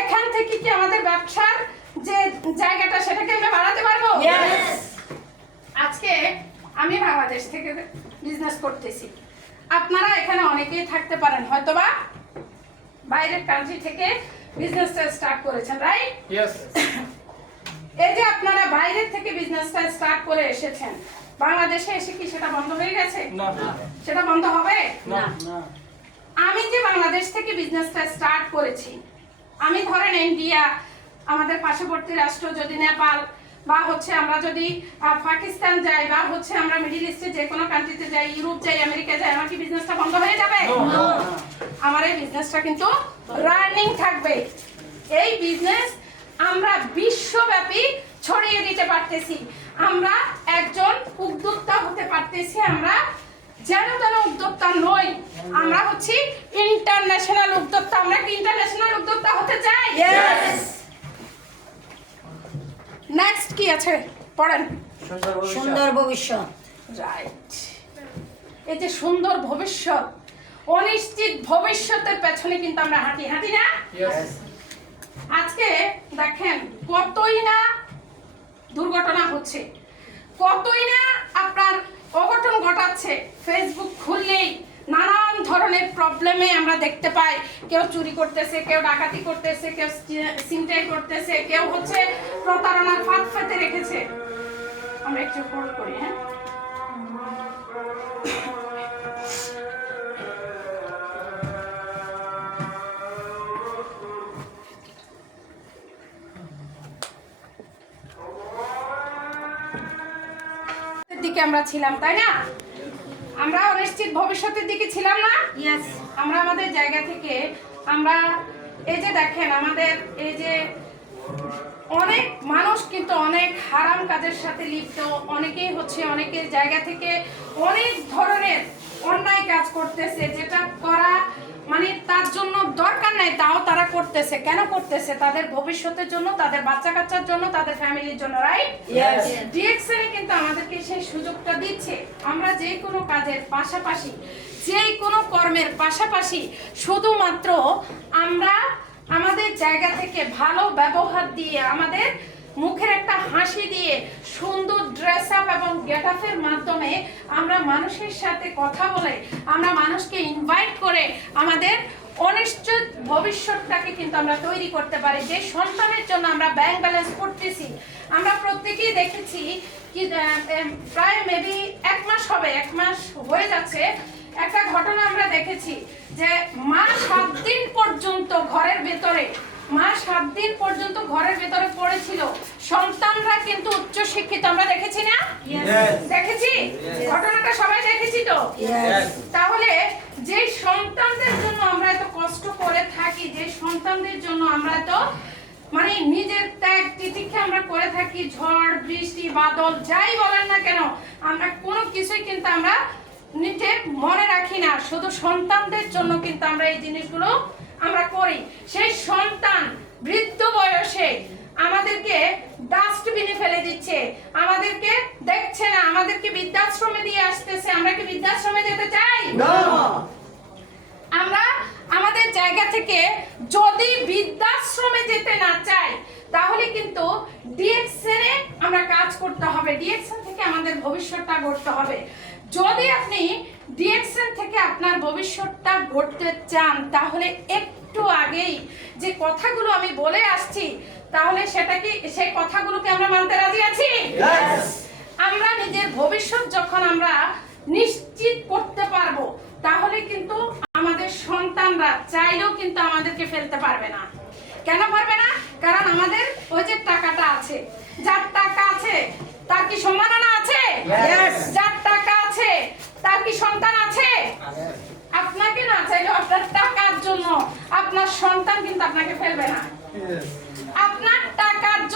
এখান থেকে কি আমাদের ব্যবসার যে জায়গাটা সেটাকে আমরা বাড়াতে পারবো? আজকে আমি বাংলাদেশ থেকে বিজনেস করতেছি, আপনারা এখানে অনেকেই থাকতে পারেন, হয়তোবা বাইরের কান্ট্রি থেকে বিজনেসটা স্টার্ট করেছেন, রাইট? এই যে আপনারা বাইরের থেকে বিজনেসটা স্টার্ট করে এসেছেন, বাংলাদেশে এসে কি সেটা বন্ধ হয়ে গেছে? না। সেটা বন্ধ হবে না। আমি যে বাংলাদেশ থেকে বিজনেসটা স্টার্ট করেছি, আমি ধরেন ইন্ডিয়া, আমাদের পার্শ্ববর্তী রাষ্ট্র যদি নেপাল বা হচ্ছে আমরা যদি পাকিস্তান যাই বা হচ্ছে আমরা মিডল ইস্টে যে কোনো কান্ট্রিতে যাই, ইউরোপ যাই, আমেরিকা যাই, আমার কি বিজনেসটা বন্ধ হয়ে যাবে? আমার এই বিজনেসটা কিন্তু রানিং থাকবে। এই বিজনেস আমরা বিশ্বব্যাপী ছড়িয়ে দিতে পারতেছি, আমরা একজন উদ্যোক্তা হতে পারতেছি। আমরা যেন তেন উদ্যোক্তা নই, আমরা হচ্ছি ইন্টারন্যাশনাল উদ্যোক্তা। আমরা কি ইন্টারন্যাশনাল উদ্যোক্তা হতে চাই? নেক্সট কি আছে পড়েন। সুন্দর ভবিষ্যৎ। রাইট। এই যে সুন্দর ভবিষ্যৎ, অনিশ্চিত ভবিষ্যতের পেছনে কিন্তু আমরা হাঁটি না? আজকে দেখেন কতই না দুর্ঘটনা হচ্ছে, কতই না আপনার অঘটন ঘটাচ্ছে। ফেসবুক খুললেই নানান ধরনের প্রবলেমে আমরা দেখতে পাই, কেউ চুরি করতেছে, কেউ ডাকাতি করতেছে, কেউ ছিনতাই করতেছে, কেউ হচ্ছে প্রতারণার ফাঁদ পেতে রেখেছে। আমরা একটু হোল্ড করি, হ্যাঁ। দিকে আমরা ছিলাম, তাই না? আমরা অনিশ্চিত ভবিষ্যতের দিকে ছিলাম না? আমরা আমাদের জায়গা থেকে আমরা এই যে দেখেন আমাদের এই যে অনেক মানুষ কিন্তু অনেক হারাম কাজের সাথে লিপ্ত, অনেকেই হচ্ছে অনেকের জায়গা থেকে অনেক ধরনের অন্যায় কাজ করতেছে, যেটা করা মানে তার জন্য দরকার নাই, তাও তারা করতেছে। কেন করতেছে? তাদের ভবিষ্যতের জন্য, তাদের বাচ্চা কাচ্চার জন্য, তাদের ফ্যামিলির জন্য, রাইট? ডিএক্সএন কিন্তু আমাদেরকে সেই সুযোগটা দিচ্ছে। আমরা যে কোনো কাজের পাশাপাশি, যে কোনো কর্মের পাশাপাশি শুধুমাত্র আমরা আমাদের জায়গা থেকে ভালো ব্যবহার দিয়ে, আমাদের মুখের একটা হাসি দিয়ে, সুন্দর ড্রেস আপ এবং গেট আপের মাধ্যমে আমরা মানুষের সাথে কথা বলে, আমরা মানুষকে ইনভাইট করে আমাদের অনিশ্চিত ভবিষ্যৎটাকে কিন্তু আমরা তৈরি করতে পারি। যে সন্তানের জন্য আমরা ব্যাংক ব্যালেন্স করতেছি, আমরা প্রত্যেকেই দেখেছি কি প্রায় মেবি 1 মাস হবে, 1 মাস হয়ে যাচ্ছে, একটা ঘটনা আমরা দেখেছি যে মা 7 দিন পর্যন্ত ঘরের ভেতরে, মা 7 দিন পর্যন্ত ঘরের ভেতরে পড়েছিল, সন্তানরা কিন্তু উচ্চ শিক্ষিত। আমরা দেখেছি না? দেখেছি ঘটনাটা, সবাই দেখেছি তো। তাহলে যে সন্তানদের জন্য আমরা এত কষ্ট করে থাকি, যে সন্তানদের জন্য আমরা তো মানে নিজের ত্যাগ তিতিক্ষা আমরা করে থাকি, ঝড় বৃষ্টি বাদল যাই বলেন না কেন, আমরা কোনো কিছুই কিন্তু আমরা নিজে মনে রাখি না, শুধু সন্তানদের জন্য কিন্তু আমরা এই জিনিসগুলো আমরা করি। সেই সন্তান বৃদ্ধ বয়সে আমাদেরকে ডাস্টবিনে ফেলে দিচ্ছে, আমাদেরকে দেখছে না, আমাদেরকে বৃদ্ধাশ্রমে দিয়ে আসতেছে। আমরা কি বৃদ্ধাশ্রমে যেতে চাই? না। আমরা আমাদের জায়গা থেকে যদি বৃদ্ধাশ্রমে যেতে না চাই, তাহলে কিন্তু ডিএক্সএন এ আমরা কাজ করতে হবে, ডিএক্সএন থেকে আমাদের ভবিষ্যৎটা গড়তে হবে। যদি আপনি ডিএক্সএন থেকে আপনার ভবিষ্যৎটা গড়তে চান, তাহলে একটু আগেই যে কথাগুলো আমি বলে আসছি, তাহলে সেটা কি, সেই কথাগুলোকে আমরা মানতে রাজি আছি? আমরা নিজের ভবিষ্যৎ যখন আমরা নিশ্চিত করতে পারবো, তাহলে কিন্তু আমাদের সন্তানরা চাইলেও কিন্তু আমাদেরকে ফেলতে পারবে না। কেন পারবে না? কারণ আমাদের ওই যে টাকাটা আছে, যার টাকা আছে তার কি সম্মাননা আছে? যার টাকা আছে তার কি সন্তান আছে? আপনাকে না চাইলেও আপনার টাকার জন্য আপনার সন্তান কিন্তু আপনাকে ফেলবে না। আপনার টাকার জন্য